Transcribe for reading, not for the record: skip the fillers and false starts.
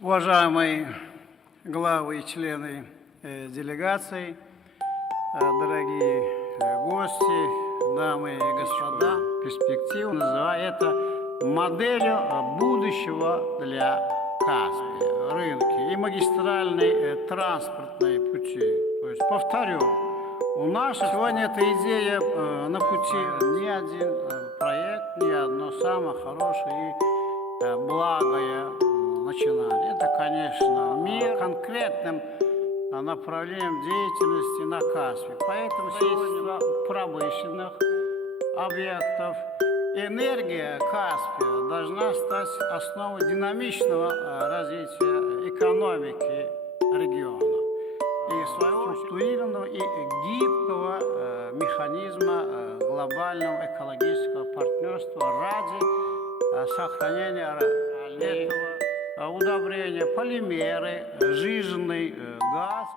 Уважаемые главы и члены делегаций, дорогие гости, дамы и господа, перспектива называю это моделью будущего для Каспия, рынки и магистральные транспортные пути. То есть, повторю, у нас сегодня эта идея на пути ни один проект, ни одно самое хорошее и благое начинание. Это, конечно, мир конкретным направлением деятельности на Каспий. Поэтому сегодня промышленных объектов энергия Каспия должна стать основой динамичного развития экономики региона и своего структурированного и гибкого механизма глобального экологического партнерства ради сохранения этого удобрения, полимеры, сжиженный газ.